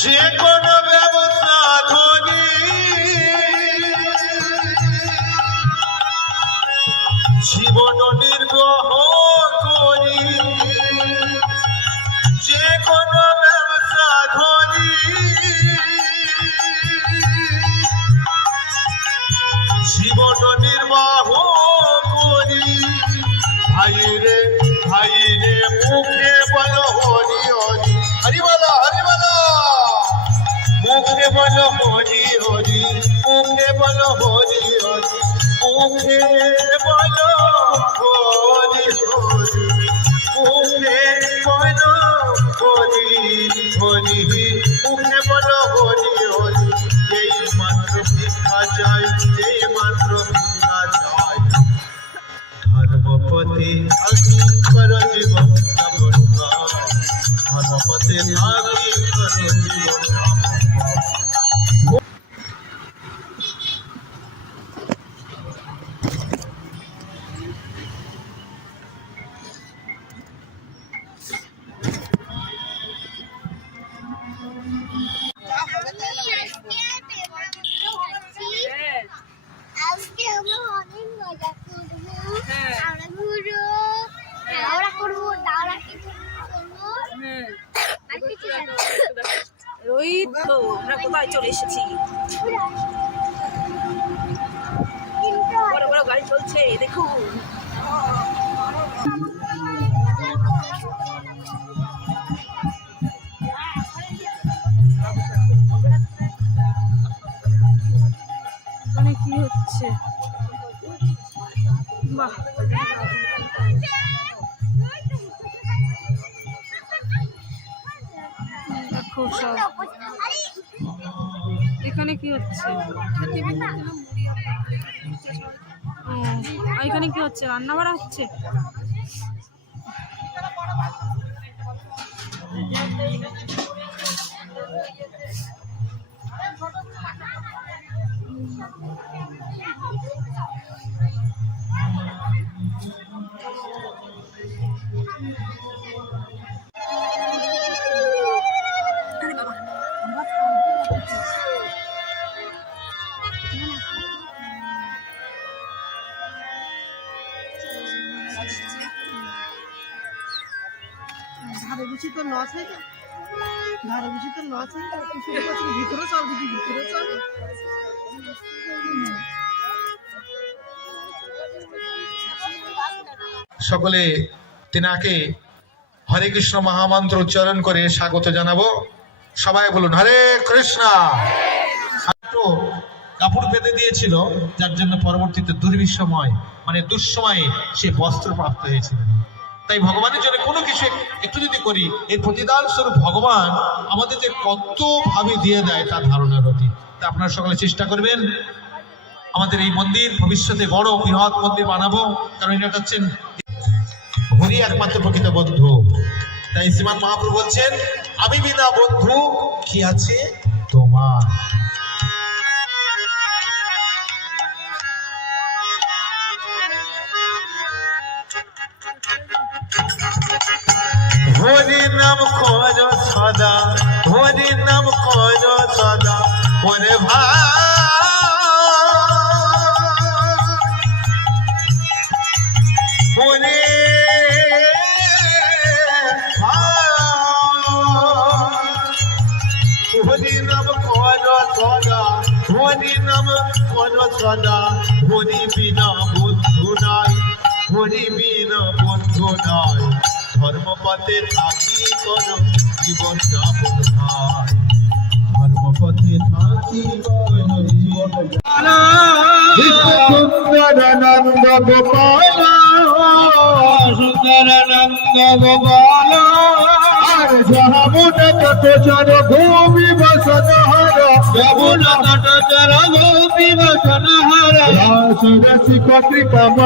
যে কোনো হরি হরি মুখে বলো হরি হরি মুখে বলো হরি হরি মুখে বলো চলছে দেখুন। এখানে কি হচ্ছে? বাহ দেখো সব এখানে কি হচ্ছে? ও, এখানে কি হচ্ছে? রান্না বাড়া হচ্ছে লস হয়ে যায়? ধারে বেশি তো লস হয়ে যায়। ভিতরে চল দিদি ভিতরে চল সকলে তিনাকে হরে কৃষ্ণ মহামন্ত্র উচ্চারণ করে স্বাগত জানাব। সবাই বলুন, হরে কৃষ্ণ! কাপড় বেঁধে দিয়েছিল, যার জন্য পরবর্তীতে দুর্বিষময় মানে দুঃসময়ে সে বস্ত্র প্রাপ্ত হয়েছিল তাই ভগবানের জন্য কোনো কিছু একটু যদি করি, এর প্রতিদান স্বরূপ ভগবান আমাদের যে কত ভাবে দিয়ে দেয় তার ধারণার অতি তা আপনারা সকলে চেষ্টা করবেন। আমাদের এই মন্দির ভবিষ্যতে বড় বৃহৎ মন্দির বানাবো, কারণ এটা হচ্ছেন হরি একমাত্র প্রকৃত বন্ধু। তাই শ্রীমান মহাপ্রভু বলছেন, আমি বিনা বন্ধু, কি আছে তোমার? হরি নাম খোঁজ সদা হরি নাম খোঁজ ধর্মপথে থাকি কর জীবন যাপন ভাই ধর্মপথে থাকি কর জীবন সুন্দরানন্দ গোপাল। সুন্দরানন্দ গোপাল। আর চর ভূমি বসন হর। চর ভূমি বসন হর। রাস রসিক রাস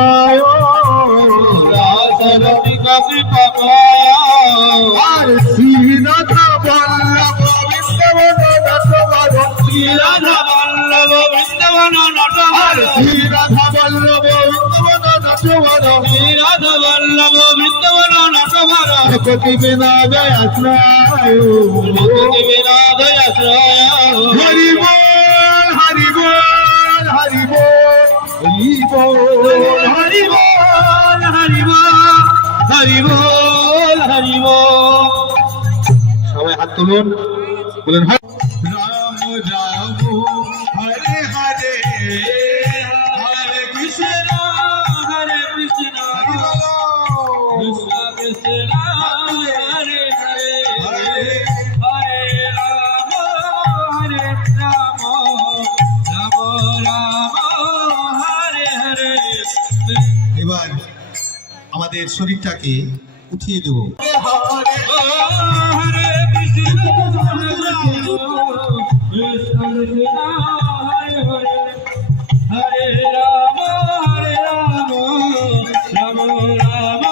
কৃপমায় আর শ্রীনাথ বল্লভ বৃন্দবন নটবর শ্রীরাধা বল্লভ বৃন্দবন নটবর শ্রীরাধা বল্লভ বৃন্দবন নটবর শ্রীরাধা বল্লভ বৃন্দবন নটবর কোটি বিনা জয় আশ্রয় কোটি বিনা হরি বল হরি বল হরি বল হরি বল। হরি বল হরি বল সবাই হাত তুলুন। বলেন আমাদের শরীরটাকে উঠিয়ে দেব। হরে কৃষ্ণ কৃষ্ণ কৃষ্ণ হরে হরে হরে রাম হরে রাম রাম রাম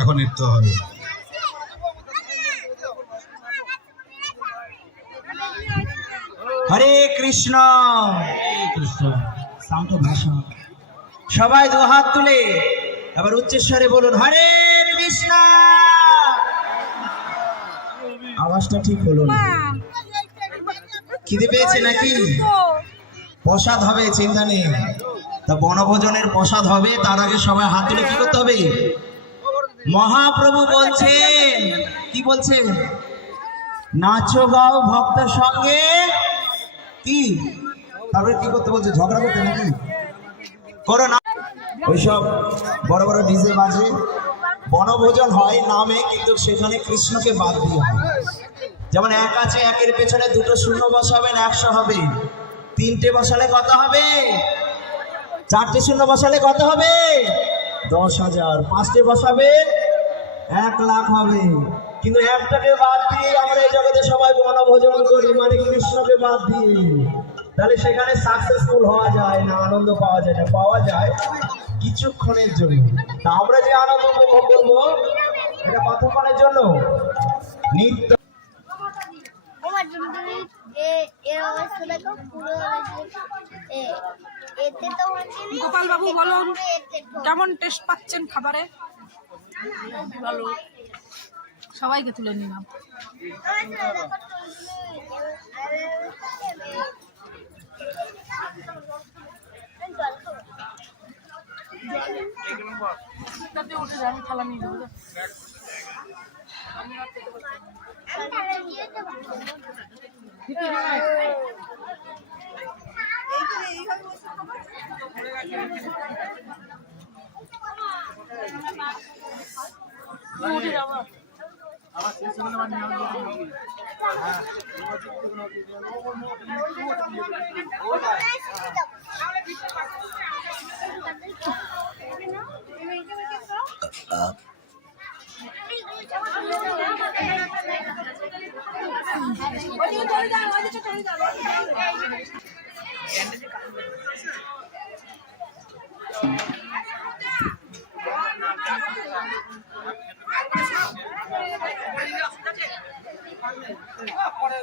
এখন নৃত্য হবে। হরে কৃষ্ণ। ভাষা সবাই দু হাত তুলে আবার উচ্চস্বরে বলুন, হরে কৃষ্ণ! আওয়াজটা ঠিক হলো খিদে পেয়েছে নাকি? প্রসাদ হবে চিন্তা নেই। তা বনভোজনের প্রসাদ হবে, তার আগে সবাই হাত তুলে কি করতে হবে? মহাপ্রভু বলছেন, কি বলছেন নাচো গাও ভক্তের সঙ্গে। কি? তারপরে কি করতে বলছে? ঝগড়া করতে নাকি? করো না। ওইসব বড় বড় ডিজে বাজে। বনভোজন হয় নামে, কিন্তু সেখানে কৃষ্ণকে বাদ দিয়ে হয়। যেমন এক আছে, একের পেছনে দুটো শূন্য বসাবেন, একশো হবে। তিনটে বসালে কত হবে? চারটে শূন্য বসালে কত হবে? দশ হাজার। পাঁচটে বসাবে, এক লাখ হবে। কিন্তু একটাকে বাদ দিয়ে আমরা এই জগতে সবাই বনভোজন করি মানে কৃষ্ণকে বাদ দিয়ে। তাহলে সেখানে সাকসেসফুল হওয়া যায় না, আনন্দ পাওয়া যায় না। পাওয়া যায় কিছুক্ষণের জন্য। তা আমরা যে আনন্দ উপভোগ করব, এটা কতক্ষণের জন্য? নিত্য এ- পুরো গোপাল বাবু বলুন কেমন টেস্ট পাচ্ছেন খাবারে? ভালো। সবাইকে তুলে নিলাম। উঠে যান থালা নিয়ে যাব যা। জলটা দিয়ে দেবো। উঠে যাব হরি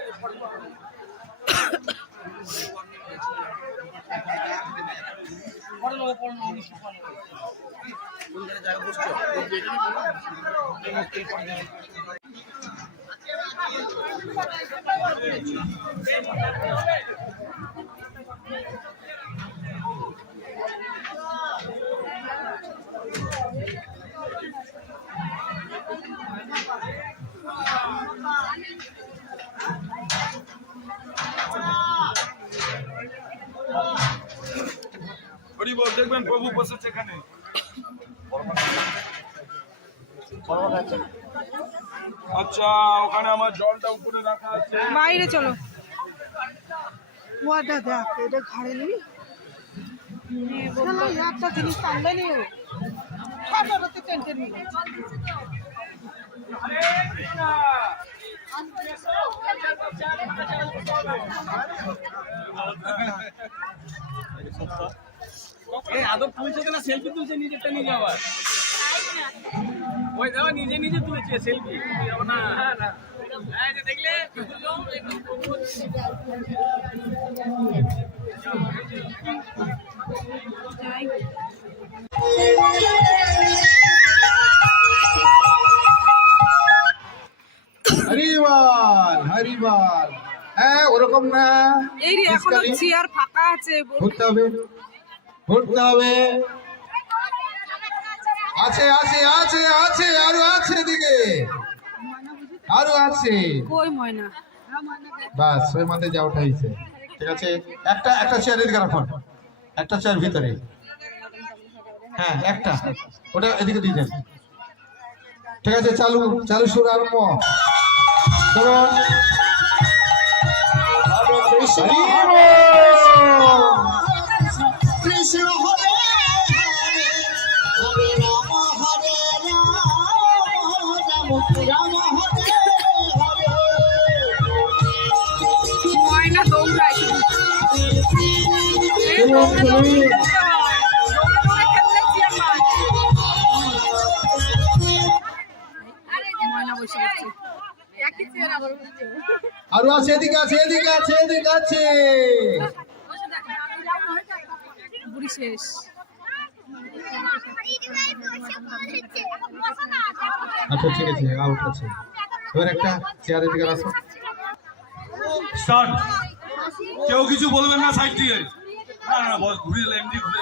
বল দেখবেন প্রভু বসেছে এখানে। আচ্ছা ওখানে আমার জলটা উপরে রাখা আছে। বাইরে চলো। ওয়াটা দেখ এটা ঘাড়ে নিবি একটা জিনিস টানবে নি ও। ঠান্ডাতে টেনশন তুলছে কিনা? সেলফি তুলছে নিজেরটা নিজে আবার। ওই দেখো নিজে নিজে তুলছে সেলফি না না। এই যে দেখলে? কি বলল? যাই হরিবাল হরিবাল। হ্যাঁ ওরকম না। এই এখনও। চেয়ার ফাঁকা আছে ঘুরতে হবে। ঘুরতে হবে। আছে আছে আছে আছে আরও আছে এদিকে। আরও আছে। কই ময়না? বাস ওই মাথায় যা উঠাইছে। ঠিক আছে? একটা একটা চেয়ার এদিকে রাখুন একটা চেয়ার ভিতরে। হ্যাঁ একটা। ওটা এদিকে দিয়ে দেন ঠিক আছে চালু চালু শুরু আরম্ভ। বল। কৃষ্ণ হরে রাম রাম রাম রাম ময়না আরও আছে এদিকে আছে এদিকে আছে এদিকে আছে। বুড়ি শেষ আচ্ছা ঠিক আছে আউট আছে। এবার একটা চেয়ার এদিকে রাখো স্টার্ট কেউ কিছু বলবেন না সাইড দিয়ে? না না বস ঘুরে এমনি ঘুরে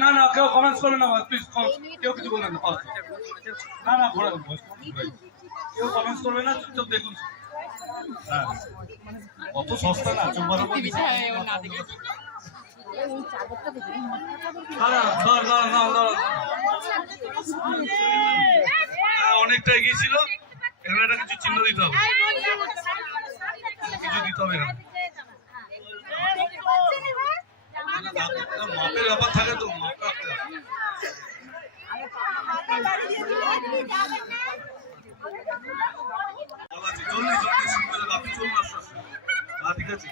না না কেউ কমেন্টস করবেন না প্লিজ কেউ কিছু বলবেন না না না ঘোরা কেউ কমেন্টস করবে না চুপচাপ দেখুন। হ্যাঁ। অত সস্তা না দাঁড়া দাঁড়া হ্যাঁ, অনেকটা এগিয়ে ছিল। এখানে একটা কিছু চিহ্ন দিতে হবে। কিছু দিতে হবে এখানে। মাপের ব্যাপার থাকে তো মাপ রাখতে জলদি জলদি না, আপনি চলুন আস্তে আস্তে। হ্যাঁ, ঠিক আছে।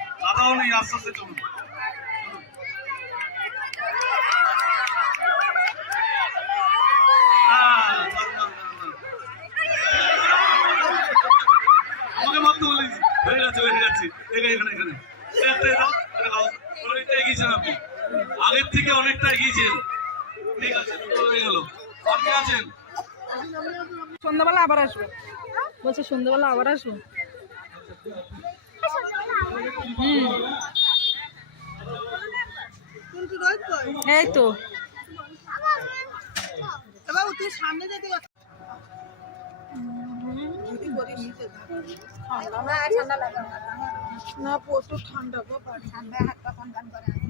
আপনি। আগের থেকে অনেকটা এগিয়েছেন। ঠিক আছে হয়ে গেল। আছেন? সন্ধ্যাবেলা আবার আসব। বলছে সন্ধ্যাবেলা আবার আসব। এই তো সামনে যেতে। না প্রচুর ঠান্ডা বাবা ঠান্ডা হাত পা কন করে আমি